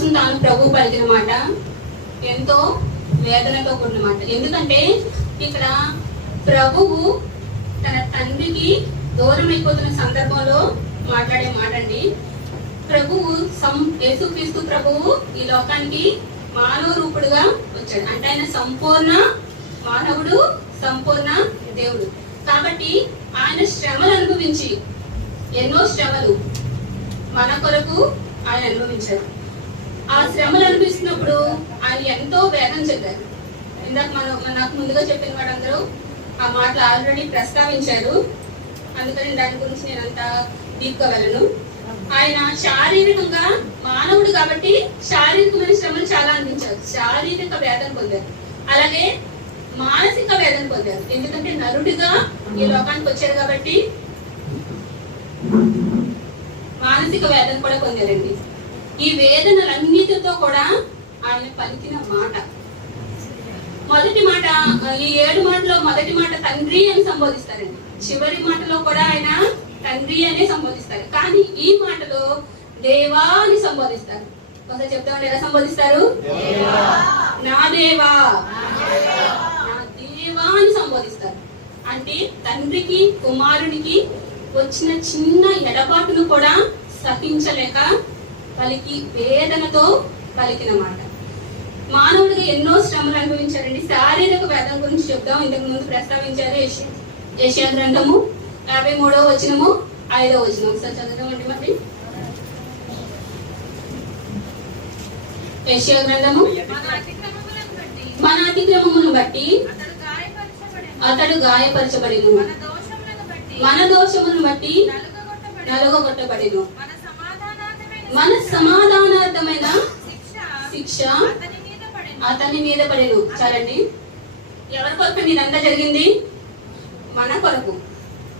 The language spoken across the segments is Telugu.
కోసం తాను ప్రభు పలికిన మాట ఎంతో వేదనతో కూడిన మాట. ఎందుకంటే ఇక్కడ ప్రభువు తన తండ్రికి దూరం అయిపోతున్న సందర్భంలో మాట్లాడే మాట అండి. ప్రభువు యేసుక్రీస్తు ప్రభువు ఈ లోకానికి మానవ రూపుడుగా వచ్చాడు. అంటే ఆయన సంపూర్ణ మానవుడు, సంపూర్ణ దేవుడు. కాబట్టి ఆయన శ్రమలు అనుభవించి, ఎన్నో శ్రమలు మన కొరకు ఆయన అనుభవించారు. ఆ శ్రమలు అనిపిస్తున్నప్పుడు ఆయన ఎంతో వేదన చెందారు. ఇందాక నాకు ముందుగా చెప్పిన వాడందరూ ఆ మాటలు ఆల్రెడీ ప్రస్తావించారు, అందుకని దాని గురించి నేను అంత డీప్గా వెళ్ళను. ఆయన శారీరకంగా మానవుడు కాబట్టి శారీరకమైన శ్రమలు చాలా అందించారు, శారీరక వేదన పొందారు. అలాగే మానసిక వేదన పొందారు, ఎందుకంటే నరుడిగా ఈ లోకానికి వచ్చారు కాబట్టి మానసిక వేదన కూడా పొందారండి. ఈ వేదనలన్నిటితో కూడా ఆయన పలికిన మాట, మొదటి మాట, ఈ 7 మాటలో మొదటి మాట తండ్రి అని సంబోధిస్తారండి. చివరి మాటలో కూడా ఆయన తండ్రి అనే సంబోధిస్తారు. కానీ ఈ మాటలో దేవా అని సంబోధిస్తారు. ఒకసారి చెప్తామండి, ఎలా సంబోధిస్తారు? నా దేవా, నా దేవా అని సంబోధిస్తారు. అంటే తండ్రికి కుమారునికి వచ్చిన చిన్న ఎడబాటును కూడా సహించలేక పలికి వేదనతో పలికిన మాట. మానవుడిగా ఎన్నో శ్రమలు అనుభవించారండి. శారీరక వేదన గురించి చెప్తాం. ఇంతకు ముందు ప్రస్తావించారు యెషయా గ్రంథము 53వ వచనము 5వ వచనం. ఒకసారి చదువుదామండి. మరి యెషయా గ్రంథము, మన అతిక్రమములను బట్టి అతడు గాయపరచబడిను, మన దోషములను బట్టి నలుగగొట్టబడిను, మన సమాధానార్థమైన శిక్ష అతని మీద పడెను. చాలండి. ఎవరి కొరకు ఇదంతా జరిగింది? మన కొరకు.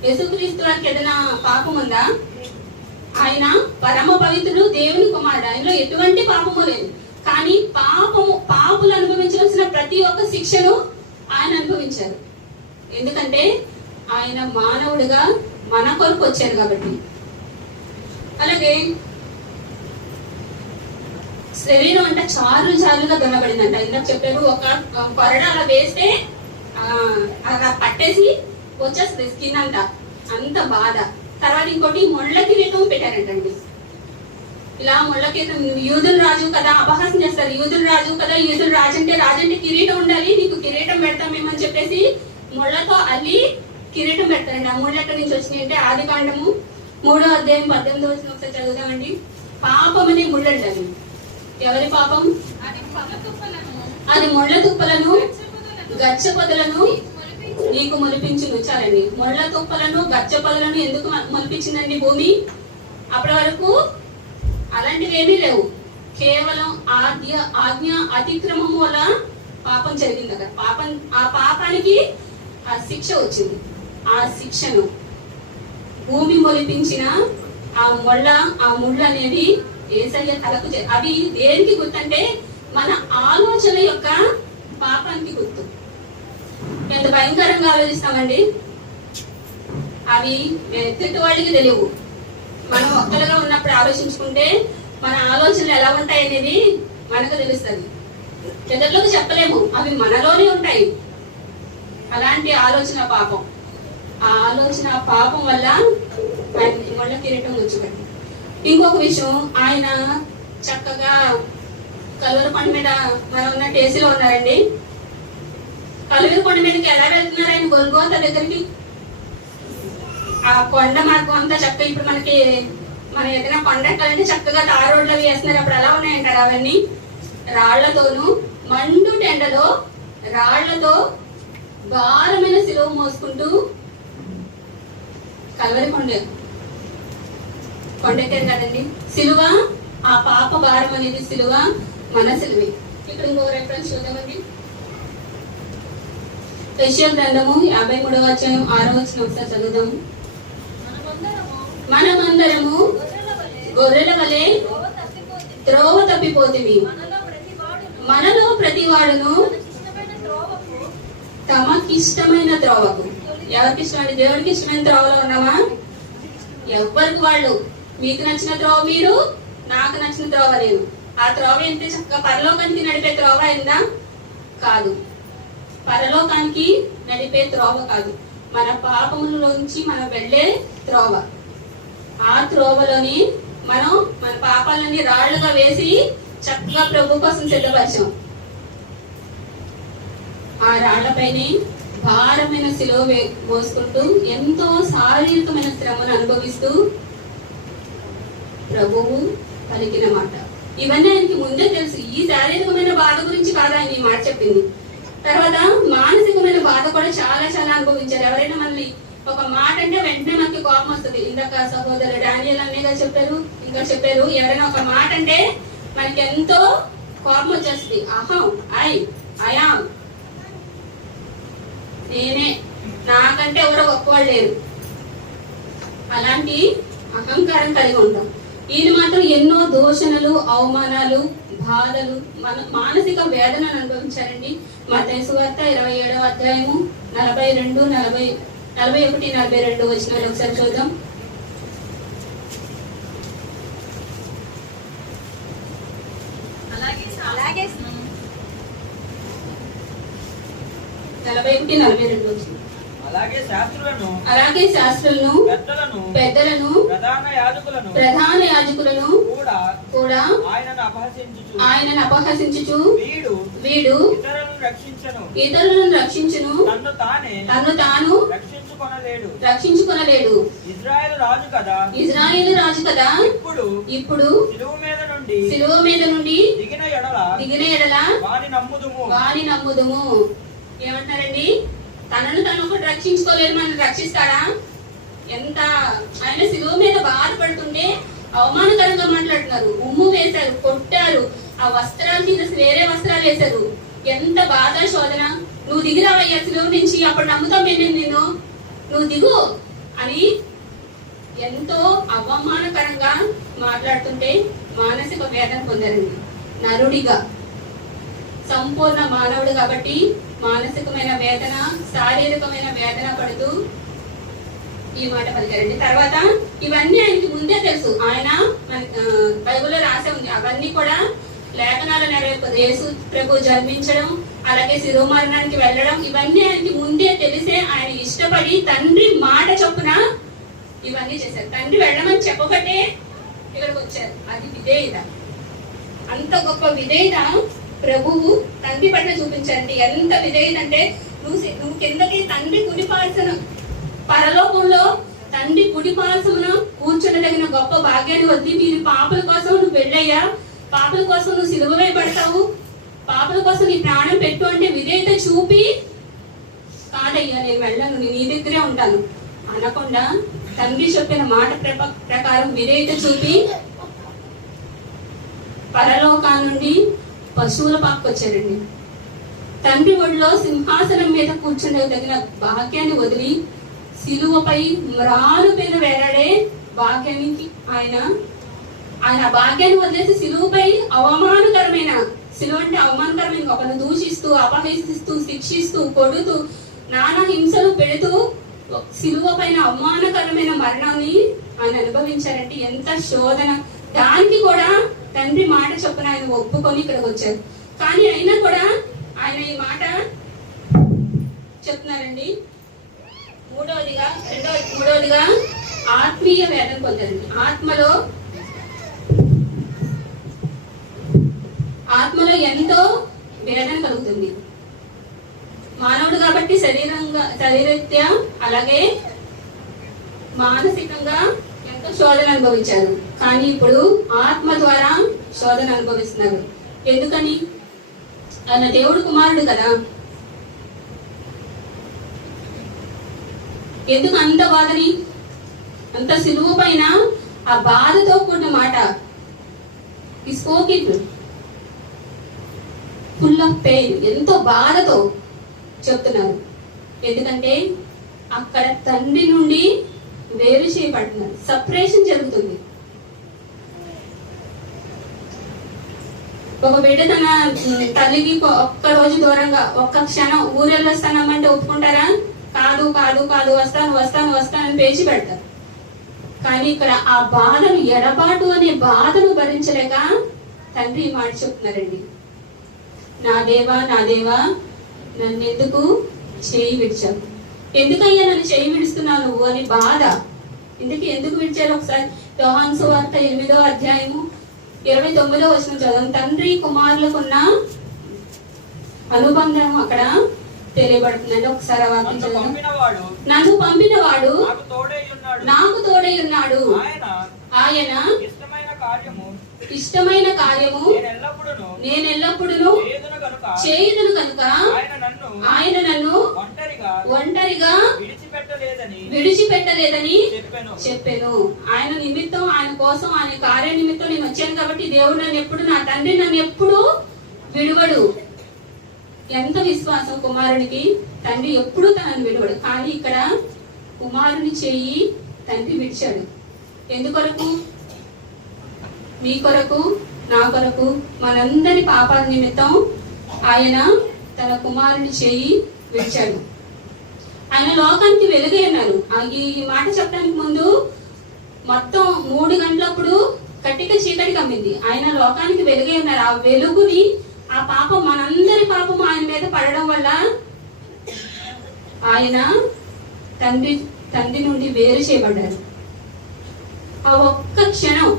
యేసుక్రీస్తు వారికి ఏదైనా పాపం ఉందా? ఆయన పరమ పవిత్రుడు, దేవుని కుమారుడు, ఆయనలో ఎటువంటి పాపము లేదు. కానీ పాపులు అనుభవించవలసిన ప్రతి ఒక్క శిక్షను ఆయన అనుభవించారు. ఎందుకంటే ఆయన మానవుడిగా మన కొరకు వచ్చారు కాబట్టి. అలాగే శరీరం అంటే చారులుగా దున్నబడిందంట. ఇందాక చెప్పారు, ఒక కొరడ అలా వేస్తే అలా పట్టేసి వచ్చేస్తుంది స్కిన్ అంట, అంత బాధ. తర్వాత ఇంకోటి ముళ్ళ కిరీటం పెట్టారంటండి. ఇలా ముళ్ళ కిరీటం, యూదుల రాజు కదా, అపహాసం చేస్తారు. యూదుల రాజు కదా, యూదుల రాజు అంటే కిరీటం ఉండాలి, నీకు కిరీటం పెడతాం మేమని చెప్పేసి ముళ్ళతో అల్లి కిరీటం పెడతారండి. ఆ ముళ్ళు ఎక్కడి నుంచి వచ్చినాయి అంటే ఆదికాండము 3వ అధ్యాయం 18వ వచనం ఒకసారి చదువుదామండి. పాపం అనే ముళ్ళు అంటారు. ఎవరి పాపం? అది ముళ్ళ తుప్పలను గచ్చ పొదలను నీకు మొలిపించును. చాలండి. ముళ్ళ తుప్పలను గచ్చ పొదలను ఎందుకు మొలిపించిందండి భూమి? అప్పటి వరకు అలాంటివి ఏమీ లేవు. కేవలం ఆజ్ఞ అతిక్రమం వల్ల పాపం జరిగింది కదా. ఆ పాపానికి ఆ శిక్ష వచ్చింది. ఆ శిక్షను భూమి మొలిపించిన ఆ ముళ్ళు అనేది యేసయ్య తలకు అవి దేనికి గుర్తంటే మన ఆలోచన యొక్క పాపానికి గుర్తు. ఎంత భయంకరంగా ఆలోచిస్తామండి. అవి ఎదుటి వాళ్ళకి తెలియవు. మనం ఒక్కలుగా ఉన్నప్పుడు ఆలోచించుకుంటే మన ఆలోచనలు ఎలా ఉంటాయి అనేది మనకు తెలుస్తుంది. ఇతరులకు చెప్పలేము, అవి మనలోనే ఉంటాయి. అలాంటి ఆలోచన పాపం. ఆ ఆలోచన పాపం వల్ల ఆయన ముళ్ళ కిరీటం వచ్చింది. ఇంకొక విషయం, ఆయన చక్కగా కలువరి కొండ మీద మనం ఉన్న టేసీలో ఉన్నారండి. కలువరి కొండ మీదకి ఎలా వెళ్తున్నారు ఆయన? గొల్గోతా దగ్గరికి. ఆ కొండ మార్గం అంతా చక్కగా ఇప్పుడు మనం ఏదైనా కొండ ఎక్కాలంటే చక్కగా తార్ రోడ్లు అవి వేస్తున్నారు. అప్పుడు ఎలా ఉన్నాయంటారు? అవన్నీ రాళ్లతోనూ మండు టెండలో రాళ్లతో భారమైన సిలువ మోసుకుంటూ కలువరి కొండెక్కారు కదండి. సిలువ, ఆ పాప భారం అనేది సిలువ, మన సిలువే. ఇక్కడ ఇంకో రెఫరెన్స్ చూద్దామండి. యెషయా గ్రంథము 53వ అధ్యాయం 6వ వచనం ఒకసారి చదువుదాము. మనమందరము గొర్రెల వలె త్రోవ తప్పిపోతిమి, మనలో ప్రతివాడును తమకిష్టమైన త్రోవకు. ఎవరికి ఇష్టమండి? దేవుడికి ఇష్టమైన త్రోవలో ఉన్నామా? ఎవరికి వాళ్ళు. మీకు నచ్చిన త్రోవ మీరు, నాకు నచ్చిన త్రోవ నేను. ఆ త్రోవ ఎంత చక్కగా పరలోకానికి నడిపే త్రోవ అయిందా? కాదు. పరలోకానికి నడిపే త్రోవ కాదు, మన పాపములలోంచి మనం వెళ్ళే త్రోవ. ఆ త్రోవలోని మనం మన పాపాలన్నీ రాళ్లుగా వేసి చక్కగా ప్రభు కోసం సిద్ధపరిచాం. ఆ రాళ్లపైనే భారమైన శిలువ మోసుకుంటూ ఎంతో శారీరకమైన శ్రమను అనుభవిస్తూ ప్రభువు పలికిన మాట. ఇవన్నీ ఆయనకి ముందే తెలుసు. ఈ శారీరకమైన బాధ గురించి కాదు ఆయన ఈ మాట చెప్పింది. తర్వాత మానసికమైన బాధ కూడా చాలా చాలా అనుభవించారు. ఎవరైనా మనల్ని ఒక మాట అంటే వెంటనే మనకి కోపం వస్తుంది. ఇందాక సహోదరు డానియల్ అన్నయ్య చెప్పారు, ఇంకా చెప్పారు, ఎవరైనా ఒక మాట అంటే మనకి ఎంతో కోపం వచ్చేస్తుంది. అహం, అయాం, నేనే, నాకంటే ఎవరో గొప్పవాళ్ళు లేరు, అలాంటి అహంకారం కలిగి ఉంటాం. ఈయన మాత్రం ఎన్నో దూషణలు, అవమానాలు, బాధలు, మానసిక వేదనను అనుభవించారండి. మత్తయి సువార్త 27వ అధ్యాయము 42, 41, 42 వచనాలు ఒకసారి చూద్దాం. అలాగే 41, 42 వచ్చింది. అలాగే శాస్త్రులను పెద్దలను ప్రధాన యాజకులను కూడా ఆయనను అపహసించుచు వీడు ఇతరులను రక్షించును, తన్ను తాను రక్షించుకొనలేడు. ఇజ్రాయేలు రాజు కదా, ఇప్పుడు శిలువ మీద నుండి దిగిన ఎడల వాని నమ్ముదుము. ఏమంటారండి? తనను తను ఒకటి రక్షించుకోలేదు, మనం రక్షిస్తాడా? ఎంత ఆయన శిలువ మీద బాధపడుతుంటే అవమానకరంగా మాట్లాడుతున్నారు, ఉమ్ము వేశారు, కొట్టారు, ఆ వస్త్రాల కింద వేరే వస్త్రాలు వేశారు. ఎంత బాధ శోధన. నువ్వు దిగిరావయ్యా శిలువ నుంచి, అప్పుడు నమ్ముతాం మేము నిన్ను, నువ్వు దిగు అని ఎంతో అవమానకరంగా మాట్లాడుతుంటే మానసిక వేదన పొందారండి. నరుడిగా, సంపూర్ణ మానవుడు కాబట్టి మానసికమైన వేదన, శారీరకమైన వేదన పడుతూ ఈ మాట పలికారండి. తర్వాత ఇవన్నీ ఆయనకి ముందే తెలుసు. ఆయన బైబిల్లో రాసే ఉంది, అవన్నీ కూడా లేఖనాల నెరవేర్పు. యేసు ప్రభు జన్మించడం, అలాగే శిరోమరణానికి వెళ్ళడం, ఇవన్నీ ఆయనకి ముందే తెలిసే ఆయన ఇష్టపడి తండ్రి మాట చొప్పున ఇవన్నీ చేశారు. తండ్రి వెళ్ళమని చెప్పబట్టే ఇక్కడికి వచ్చారు. అది విధేయత. అంత గొప్ప విధేయత ప్రభువు తండ్రి పట్ల చూపించండి. ఎంత విధేయత అంటే, నువ్వు కిందకి తండ్రి కుడిపార్సన, పరలోకంలో తండ్రి కుడిపార్సమున కూర్చోదగిన గొప్ప భాగ్యాన్ని వద్ది మీరు పాపల కోసం నువ్వు వెళ్ళయ్యా, పాపల కోసం నువ్వు సిలువ వేయబడతావు, పాపల కోసం నీ ప్రాణం పెట్టు అంటే విధేయత చూపి కాదయ్యా నేను వెళ్ళను, నీ దగ్గరే ఉంటాను అనకుండా తండ్రి చెప్పిన మాట ప్రకారం విధేయత చూపి పరలోకా నుండి పశువుల పాకు వచ్చారండి. తండ్రి ఒడిలో సింహాసనం మీద కూర్చునే తగిన భాగ్యాన్ని వదిలి శిలువపై మ్రాను మీద వేలాడే భాగ్యానికి ఆయన భాగ్యాన్ని వదిలేసి శిలువపై అవమానకరమైన, శిలువ అంటే అవమానకరమైన, ఒకరిని దూషిస్తూ, అపహసిస్తూ, శిక్షిస్తూ, కొడుతూ, నానా హింసలు పెడుతూ శిలువ పైన అవమానకరమైన మరణాన్ని ఆయన అనుభవించారంటే ఎంత శోధన. దానికి కూడా తండ్రి మాట చొప్పున ఆయన ఒప్పుకొని ఇక్కడికి వచ్చారు. కానీ అయినా కూడా ఆయన ఈ మాట చెప్తున్నారండి. మూడవదిగా ఆత్మీయ వేదన పొందారండి. ఆత్మలో ఎంతో వేదన కలుగుతుంది. మానవుడు కాబట్టి శరీరరీత్యా అలాగే మానసికంగా ఎంతో శోధన అనుభవించారు. కానీ ఇప్పుడు ఆత్మ ద్వారా శోధన అనుభవిస్తున్నారు. ఎందుకని? ఆయన దేవుడు కుమారుడు కదా. ఎందుకు అంత బాధని, అంత సిలువ పైన ఆ బాధతో కూడిన మాట, ఈ spoke it full of pain, ఎంతో బాధతో చెప్తున్నారు. ఎందుకంటే అక్కడ తండ్రి నుండి వేరు చేయబడుతున్నారు, సపరేషన్ జరుగుతుంది. ఒక బిడ్డ తన తల్లికి ఒక్క రోజు దూరంగా, ఒక్క క్షణం ఊరెళ్ళొస్తానమ్మంటే ఒప్పుకుంటారా? కాదు కాదు కాదు, వస్తాను వస్తాను వస్తాను అని పేచి పెడతారు. కానీ ఇక్కడ ఆ బాధను, ఎడబాటు అనే బాధను భరించలేక తండ్రి ఈ మాట చెప్తున్నారండి, నా దేవా నన్ను ఎందుకు చేయి విడిచావు, ఎందుకయ్యా నన్ను చేయి విడుస్తున్నావు నువ్వు అని బాధ. ఎందుకు విడిచారు? ఒకసారి యోహాను సువార్త 8వ అధ్యాయము 29వ వచనం చదవం. తండ్రి కుమారులకున్న అనుబంధం అక్కడ తెలియబడుతుందండి. ఒకసారి ఆ వాక్యం చదవం. నన్ను పంపినవాడు నాకు తోడై ఉన్నాడు, ఆయన ఇష్టమైన కార్యము నేను ఎల్లప్పుడూ చేయుదును కనుక ఆయన నన్ను ఒంటరిగా విడిచిపెట్టలేదని చెప్పాను. ఆయన నిమిత్తం, ఆయన కోసం, ఆయన కార్య నిమిత్తం నేను వచ్చాను కాబట్టి దేవుడు నన్ను ఎప్పుడు, నా తండ్రి నన్ను ఎప్పుడు విడువడు. ఎంత విశ్వాసం కుమారునికి! తండ్రి ఎప్పుడు తనను విడువడు. కానీ ఇక్కడ కుమారుని చెయ్యి తండ్రి విడిచాడు. ఎందుకొరకు? మీ కొరకు, నా కొరకు, మనందరి పాపాల నిమిత్తం ఆయన తన కుమారుని చెయ్యి విడిచాడు. ఆయన లోకానికి వెలుగై ఉన్నారు. ఈ మాట చెప్పడానికి ముందు మొత్తం 3 గంటలప్పుడు కట్టిక చీకటి కమ్మింది. ఆయన లోకానికి వెలుగై ఉన్నారు. ఆ వెలుగుని, ఆ పాపం, మనందరి పాపం ఆయన మీద పడడం వల్ల ఆయన తండ్రి నుండి వేరు చేయబడ్డారు. ఆ ఒక్క క్షణం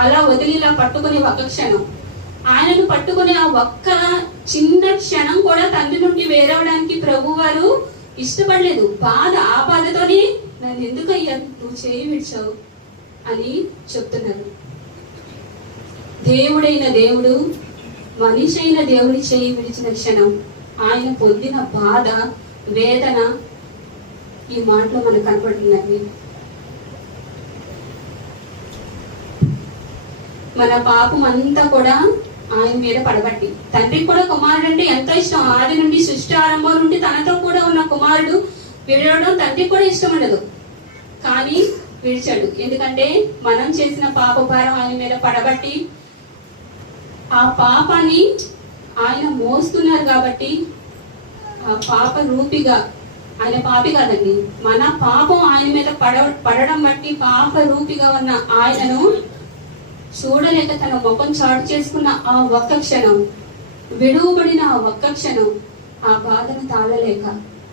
అలా వదిలి ఇలా పట్టుకునే ఒక్క క్షణం, ఆయనను పట్టుకునే ఆ ఒక్క చిన్న క్షణం కూడా తండ్రి నుండి వేరవడానికి ప్రభు వారు ఇష్టపడలేదు. ఆ బాధతోనే నన్ను ఎందుకయ్యా నువ్వు చేయి విడిచావు అని చెప్తున్నారు. దేవుడైన దేవుడు మనిషి అయిన దేవుడి చేయి విడిచిన క్షణం ఆయన పొందిన బాధ, వేదన ఈ మాటలో మనకు కనపడుతున్నది. మన పాపం అంతా కూడా ఆయన మీద పడబట్టి, తండ్రికి కూడా కుమారుడు అంటే ఎంతో ఇష్టం. ఆది నుండి, సృష్టి ఆరంభం నుండి తనతో కూడా ఉన్న కుమారుడు విడవడం తండ్రికి కూడా ఇష్టం ఉండదు. కానీ విడిచాడు. ఎందుకంటే మనం చేసిన పాప భారం ఆయన మీద పడబట్టి ఆ పాపాన్ని ఆయన మోస్తున్నారు కాబట్టి, ఆ పాప రూపిగా, ఆయన పాపి కాదండి, మన పాపం ఆయన మీద పడడం బట్టి పాప రూపిగా ఉన్న ఆయనను చూడలేక తన ముఖం చాటు చేసుకున్న ఆ ఒక్క క్షణం, విడువబడిన ఆ ఒక్క క్షణం, ఆ బాధను తాళలేక,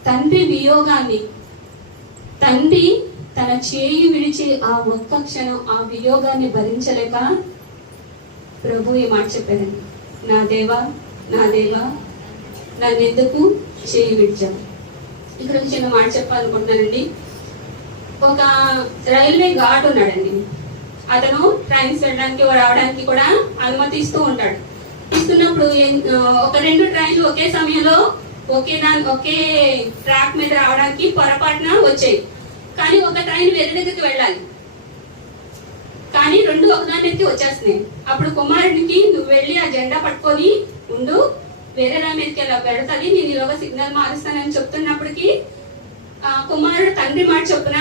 తండ్రి వియోగాన్ని, తండ్రి తన చేయి విడిచే ఆ ఒక్క క్షణం, ఆ వియోగాన్ని భరించలేక ప్రభు ఈ మాట చెప్పారండి, నా దేవా నన్నెందుకు చేయి విడిచావు. ఇక్కడ ఒక చిన్న మాట చెప్పాలనుకుంటున్నానండి. ఒక రైల్వే గార్డ్ ఉన్నాడండి. అతను ట్రైన్స్ వెళ్ళడానికి రావడానికి కూడా అనుమతి ఇస్తూ ఉంటాడు. ఇస్తున్నప్పుడు ఒక 2 ట్రైన్లు ఒకే సమయంలో ఒకే ట్రాక్ మీద రావడానికి పొరపాటున వచ్చాయి. కానీ ఒక ట్రైన్ వేరే దగ్గరికి వెళ్ళాలి, కానీ 2 ఒకదానికి వచ్చేస్తున్నాయి. అప్పుడు కుమారుడికి, నువ్వు వెళ్ళి ఆ జెండా పట్టుకొని ఉండు, వేరే రా మీదకి వెళతాది, నేను ఈలోగా సిగ్నల్ మారుస్తానని చెప్తున్నప్పటికీ కుమారుడు తండ్రి మాట చొప్పున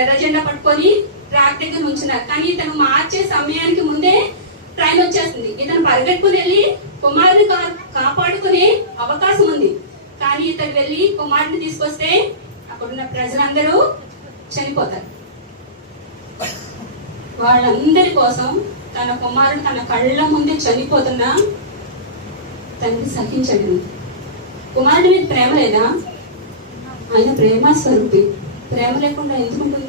ఎర్ర జెండా పట్టుకొని ట్రాక్ దగ్గర ఉంచున్నారు. కానీ ఇతను మార్చే సమయానికి ముందే ట్రైన్ వచ్చేస్తుంది. ఇతను పరిగెట్టుకుని వెళ్ళి కుమారుని కాపాడుకునే అవకాశం ఉంది. కానీ ఇతను వెళ్ళి కుమారుని తీసుకొస్తే అక్కడున్న ప్రజలందరూ చనిపోతారు. వాళ్ళందరి కోసం తన కుమారుడు తన కళ్ళ ముందే చనిపోతున్నా తండ్రి సహించడు. కుమారుడి మీద ప్రేమ లేదా? ఆయన ప్రేమ స్వరూపి. ప్రేమ లేకుండా ఎందుకుంటుంది?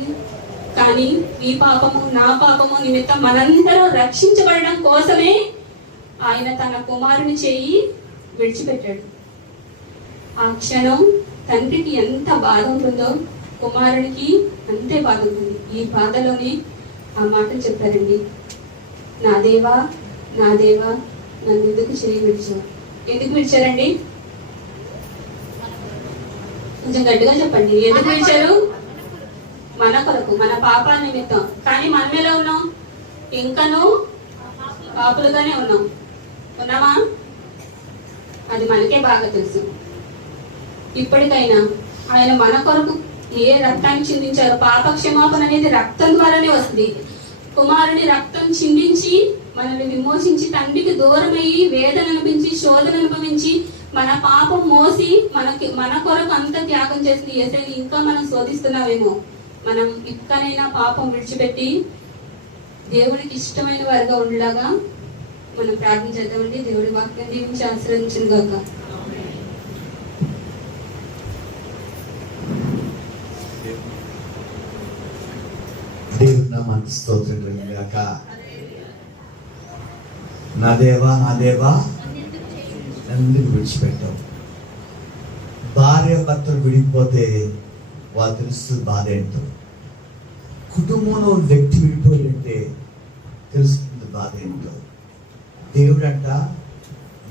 కానీ ఈ పాపము, నా పాపము నిమిత్తం మనందరూ రక్షించబడడం కోసమే ఆయన తన కుమారుని చేయి విడిచిపెట్టాడు. ఆ క్షణం తండ్రికి ఎంత బాధ ఉంటుందో కుమారునికి అంతే బాధ ఉంటుంది. ఈ బాధలోనే ఆ మాట చెప్పారండి, నా దేవా నన్ను ఎందుకు చేయి విడిచావు. ఎందుకు విడిచారండి? కొంచెం గట్టిగా చెప్పండి. ఎందుకు విడిచారు? మన కొరకు, మన పాపాల నిమిత్తం. కానీ మనం ఎలా ఉన్నాం? ఇంకనూ పాపులుగానే ఉన్నామా? అది మనకే బాగా తెలుసు. ఇప్పటికైనా ఆయన మన కొరకు ఏ రక్తాన్ని చిందించారు? పాప క్షమాపణ అనేది రక్తం ద్వారానే వస్తుంది. కుమారుని రక్తం చిందించి మనల్ని విమోచించి తండ్రికి దూరమయ్యి వేదన అనిపించి శోధన అనుభవించి మన పాపం మోసి మన కొరకు అంత త్యాగం చేసి యేసయ్యని ఇంకా మనం శోధిస్తున్నామేమో. మనం ఇక్కడైనా పాపం విడిచిపెట్టి దేవుడికి ఇష్టమైన వారిగా ఉండలాగా మనం ప్రార్థన చేద్దామండి. దేవుడి వాక్యం దీవించి ఆశీర్వదించును గాక. దేవుని నామానికి స్తోత్రం గాక. నా దేవా ఎందుకు విడిచిపెట్టావు? భార్య భర్తలు విడిపోతే వాళ్ళు తెలుస్తుంది బాధ ఏంటో. కుటుంబంలో వ్యక్తి విడిపోయింటే తెలుస్తుంది బాధ ఏంటో. దేవుడంట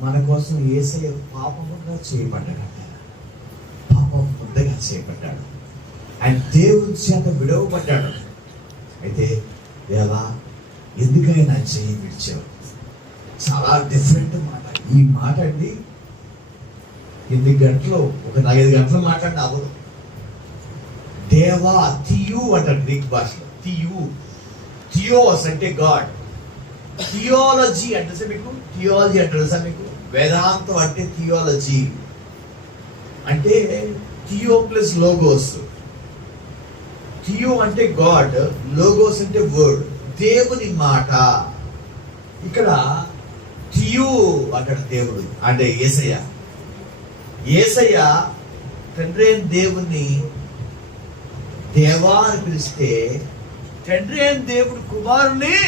మన కోసం యేసయ్య పాపముగా చేయబడ్డాడంట. పాపం ముద్దగా చేయబడ్డాడు. ఆయన దేవుని చేత విడవబడ్డాడు. అయితే దేవా ఎందుకైనా చేయి విడిచావు? చాలా డిఫరెంట్ మాట. ఈ మాట అండి 8 గంటలు, ఒక 5 గంటలు మాట్లాడిన అవ్వదు. దేవా థియు అంటారు గ్రీక్ భాషలో. థియోస్ అంటే గాడ్. థియాలజీ అంటే మీకు థియాలజీ అంటే తెలుసా మీకు? వేదాంతం అంటే థియాలజీ అంటే థియో ప్లస్ లోగోస్. థియో అంటే గాడ్, లోగోస్ అంటే వర్డ్, దేవుని మాట. ఇక్కడ థియో అంటాడు దేవుడు అంటే యేసయ్య తండ్రి అయిన దేవుణ్ణి దేవా అని పిలిస్తే, తండ్రి అయిన దేవుడు కుమారుని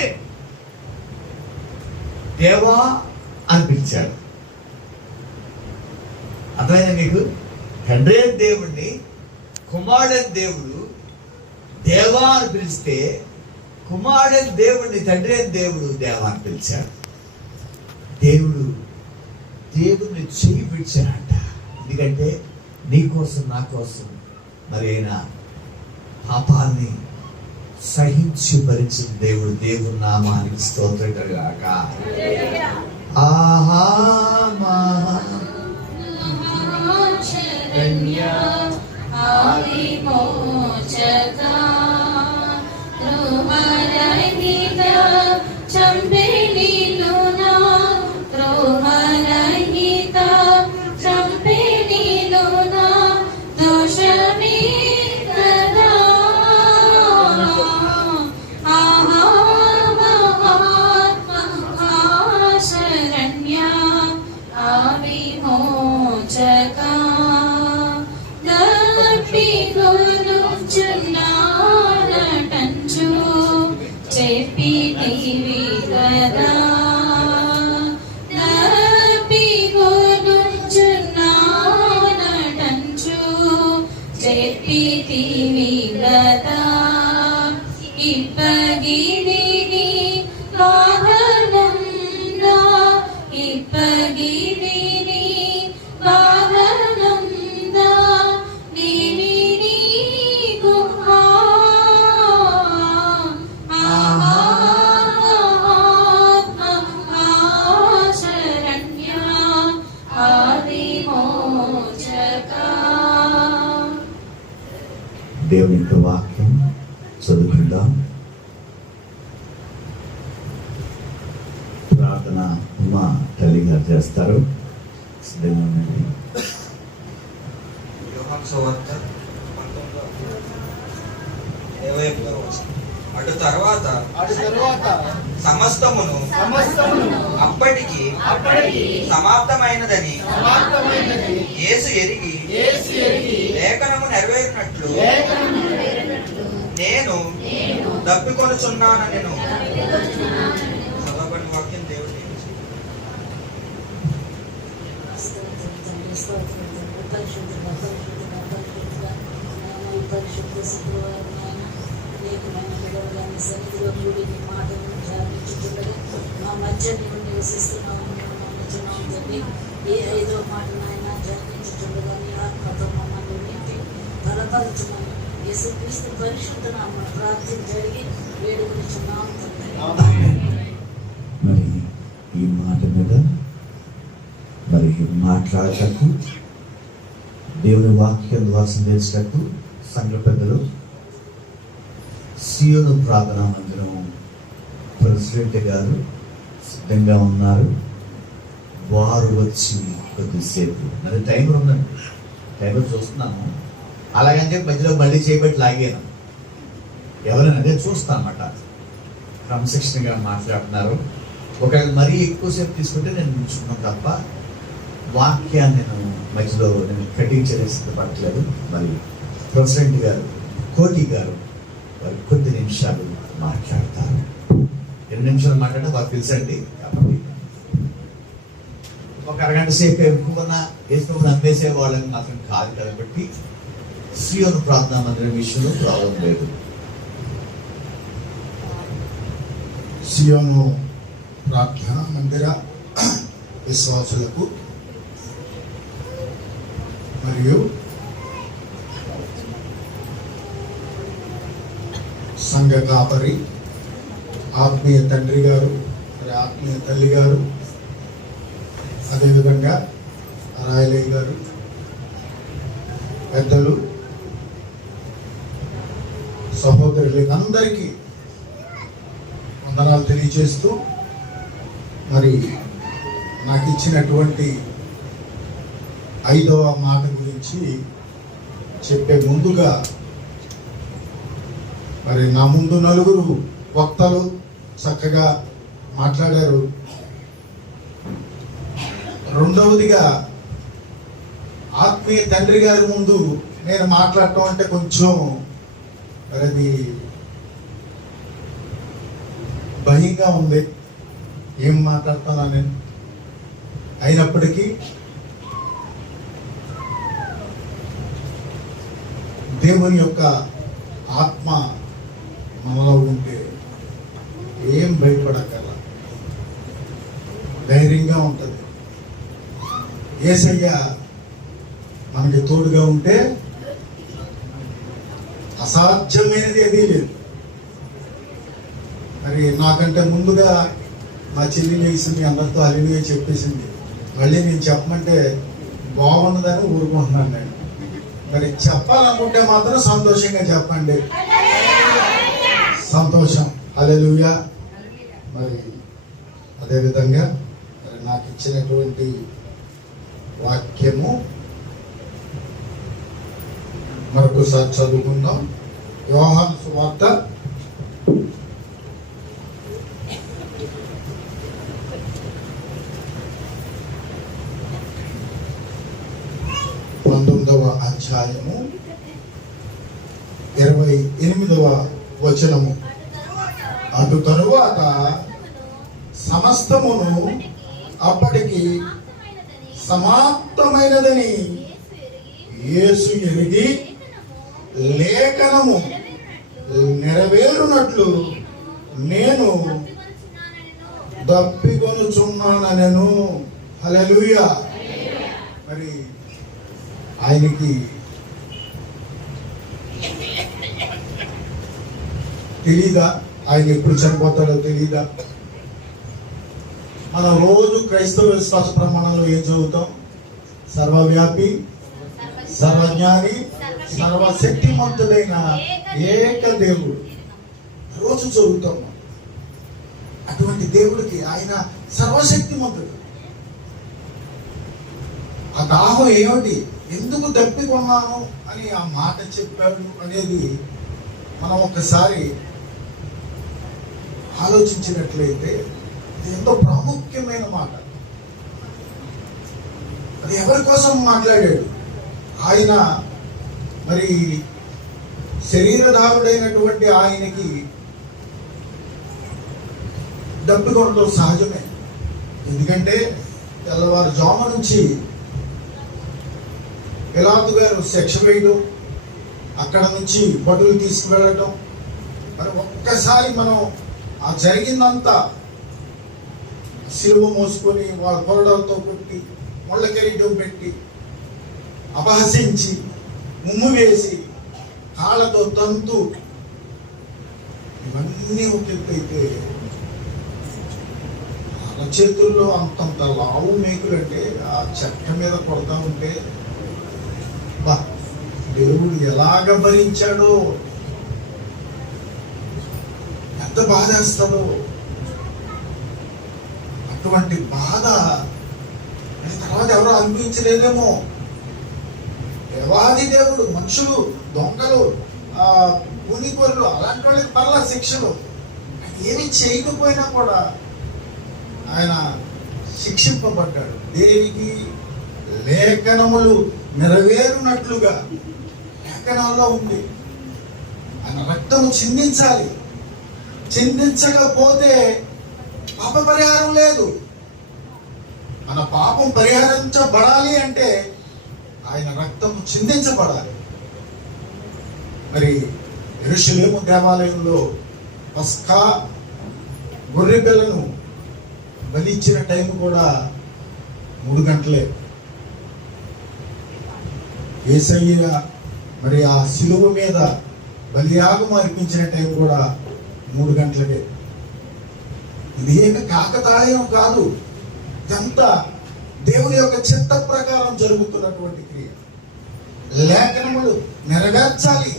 దేవా అని పిలిచాడు. అర్థమైందా మీకు? తండ్రి అయిన దేవుణ్ణి కుమారుడైన దేవుడు దేవా అని పిలిస్తే, కుమారుడైన దేవుడిని తండ్రి అయిన దేవుడు దేవా అని పిలిచాడు. దేవుడిని చెయ్యి పిలిచాడంట. ఎందుకంటే నీ కోసం నా కోసం మరి అయినా పాపాన్ని సహించి భరించిన దేవుని నామానికి స్తోత్రం కలుగాక. ఆహా దేవుని యొక్క వాక్యం చదువుకుందాం. ప్రార్థన ఉమా తల్లి గారు చేస్తారు. సిద్ధంగా ఉండండి. యోహాను సువార్త 19:21 అటు తర్వాత సమస్తమును అప్పటికి సమాప్తమైనదని యేసు ఎరిగి లేఖనము నెరవేరినట్లు నేను తప్పికొనుచున్నానని చదవబడిన వాక్యం దేవుడి సన్నిధిలో కూడి నీ మాటలను ధ్యానించుతుండగా మా మధ్య నీవు నివసిస్తున్నావు. తండ్రి ఏ 5వ మాటనైనా ధ్యానించుతుండగా నీ ఆత్మతో మమ్మల్ని నింపి బలపరుచున్నాను. యేసుక్రీస్తు పరిశుద్ధ నామమున ప్రార్థన జరిగి వేడుకొనుచున్నాము తండ్రి. మరి ఈ మాట మీద మరి మాట్లాడటకు దేవుని వాక్యం ద్వారా సందేశకు సంఘ పెద్దలు సియోను ప్రార్థనా మందిరం ప్రెసిడెంట్ గారు సిద్ధంగా ఉన్నారు. వారు వచ్చి కొద్దిసేపు మరి టైమర్ ఉందండి, టైమర్ చూస్తున్నాము. అలాగంటే మధ్యలో మళ్ళీ చేయబట్టి లాగాను. ఎవరైనా అదే చూస్తాను అన్నమాట. క్రమశిక్షణగా మాట్లాడుతున్నారు. ఒకవేళ మరీ ఎక్కువసేపు తీసుకుంటే నేను ఉంచుకున్నాను తప్ప వాక్యాన్ని నేను మధ్యలో నేను కటింగ్ చేసే సిద్ధపడట్లేదు. మరి ప్రెసిడెంట్ గారు కోటి గారు వారి కొద్ది నిమిషాలు మాట్లాడతారు. 2 నిమిషాలు మాట్లాడినా వారు తెలుసండి. కాబట్టి ఒక అరగంట సేపు ఎక్కువన్నా వేసుకుని అందేసే వాళ్ళని మాత్రం కాదు కాబట్టి సియోను ప్రార్థనా మందిరం విషయంలో ప్రాబ్లం లేదు. సియోను ప్రార్థనా మందిర విశ్వాసులకు మరియు సంఘ కాపరి, ఆత్మీయ తండ్రి గారు, మరి ఆత్మీయ తల్లి గారు, అదేవిధంగా రాయలయ్య గారు, పెద్దలు, సహోదరులందరికీ వందనాలు తెలియజేస్తూ, మరి నాకు ఇచ్చినటువంటి 5వ మాట గురించి చెప్పే ముందుగా, మరి నా ముందు 4 వక్తలు చక్కగా మాట్లాడారు. రెండవదిగా ఆత్మీయ తండ్రి గారి ముందు నేను మాట్లాడటం అంటే కొంచెం మరి అది భయంగా ఉంది. ఏం మాట్లాడుతున్నా నేను. అయినప్పటికీ దేవుని యొక్క ఆత్మ మనలో ఉంటే ఏం భయపడగల, ధైర్యంగా ఉంటుంది. యేసయ్య మనకి తోడుగా ఉంటే అసాధ్యమైనది ఏదీ లేదు. మరి నాకంటే ముందుగా మా చెల్లి లేచింది, అందరితో హల్లెలూయా చెప్పేసింది. మళ్ళీ నేను చెప్పమంటే బాగున్నదని ఊరుకుంటున్నాను నేను. మరి చెప్పాలనుకుంటే మాత్రం సంతోషంగా చెప్పండి. సంతోషం. హల్లెలూయా. మరి అదేవిధంగా మరి నాకు ఇచ్చినటువంటి వాక్యము మరొకసారి చదువుకుందాం. యోహాను సువార్త 19వ అధ్యాయము 28వ వచనము. అటు తరువాత సమస్తమును అప్పటికి సమాప్తమైనదని యేసు ఎరిగి లేఖనము నెరవేరునట్లు నేను దప్పికొనుచున్నానెను. హల్లెలూయా. మరి ఆయనకి తెలీదా ఆయన ఎప్పుడు చనిపోతాడో తెలీదా? మనం రోజు క్రైస్తవ విశ్వాస ప్రమాణంలో ఏం చదువుతాం? సర్వవ్యాపి, సర్వజ్ఞాని, సర్వశక్తిమంతుడైన ఏక దేవుడు రోజు చదువుతాం. అటువంటి దేవుడికి ఆయన సర్వశక్తిమంతుడు. ఆ దాహం ఏమిటి, ఎందుకు దప్పికొన్నాను అని ఆ మాట చెప్పాడు అనేది మనం ఒక్కసారి ఆలోచించినట్లయితే ఇది ఎంతో ప్రాముఖ్యమైన మాట. అది ఎవరి కోసం మాట్లాడాడు? ఆయన మరి శరీరధారుడైనటువంటి ఆయనకి దప్పికొనడం సహజమే. ఎందుకంటే తెల్లవారుజాము నుంచి పిలాతు గారు శిక్ష వేయడం, అక్కడ నుంచి బడులు తీసుకువెళ్ళటం, మరి ఒక్కసారి మనం ఆ జరిగిందంతా సిలువ మోసుకొని వాళ్ళ కొరడాలతో కొట్టి ముళ్ళ కిరీటం పెట్టి అపహసించి ముమ్ము వేసి కాళ్ళతో తంతు ఇవన్నీ ఒక ఎత్తైతే వాళ్ళ చేతుల్లో అంతంత లావు మేకులు అంటే ఆ చెక్క మీద కొడతా ఉంటే బా దేవుడు ఎలాగ భరించాడో, ఎంత బాధేస్తాడో. అటువంటి బాధ తర్వాత ఎవరో అనిపించలేదేమో. దేవాది దేవుడు, మనుషులు, దొంగలు, కూలికోళ్ళు అలాంటి వాళ్ళకి పర్ల శిక్షలు ఏమి చేయకపోయినా కూడా ఆయన శిక్షింపబడ్డాడు. దేనికి? లేఖనములు నెరవేరునట్లుగా. లేఖనాల్లో ఉంది ఆయన రక్తము చిందించాలి. చిందించకపోతే పాప పరిహారం లేదు. మన పాపం పరిహరించబడాలి అంటే ఆయన రక్తము చిందించబడాలి. మరి యెరూషలేము దేవాలయంలో పస్కా గొర్రె పిల్లను బలిచ్చిన టైం కూడా 3 గంటలే. యేసయ్య మరి ఆ శిలువ మీద బలియాగం అర్పించిన టైం కూడా 3 గంటలకే. ఇది ఏక కాకతాళీయం కాదు, ఇదంతా దేవుని యొక్క చిత్త ప్రకారం జరుగుతున్నటువంటి క్రియ. లేఖనములు నెరవేర్చాలి.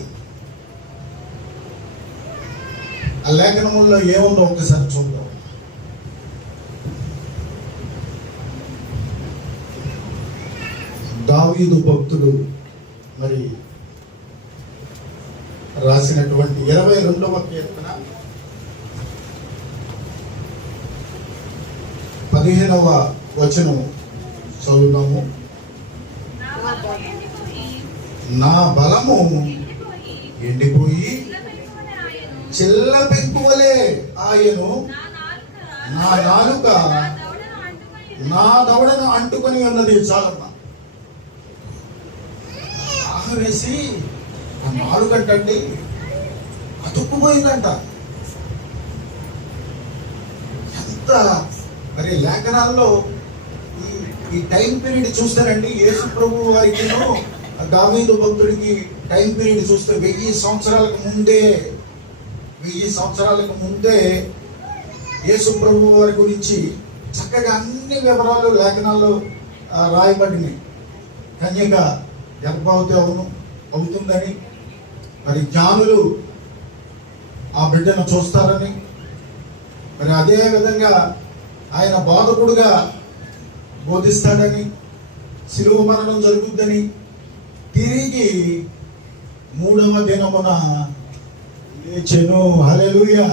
ఆ లేఖనముల్లో ఏముందో ఒకసారి చూద్దాం. దావీదు భక్తుడు మరి రాసినటువంటి 22వ కీర్తన 15వ వచనం చదువుదాము. నా బలము ఎండిపోయి చిల్ల పెంకువలే ఆయను, నా నాలుక నా దవడను అంటుకొని ఉన్నది. చాలమ్మా, ఆహవేసి ఆ నాలుగంటండి అతుక్కుపోయిందంట. ఎంత మరి లేఖనాల్లో ఈ టైం పీరియడ్ చూస్తారండి. యేసు ప్రభు వారికి దావీదు భక్తుడికి టైం పీరియడ్ చూస్తే 1000 సంవత్సరాలకు ముందే యేసు ప్రభు వారి గురించి చక్కగా అన్ని వివరాలు లేఖనాల్లో రాయబడినాయి. కన్యక గర్భవతి అవుతుందని, మరి జ్ఞానులు ఆ బిడ్డను చూస్తారని, మరి అదే విధంగా ఆయన బోధకుడుగా బోధిస్తాడని, శిలువ మరణం జరుగుద్దని, తిరిగి 3వ దినమున లేచెను. హల్లెలూయా.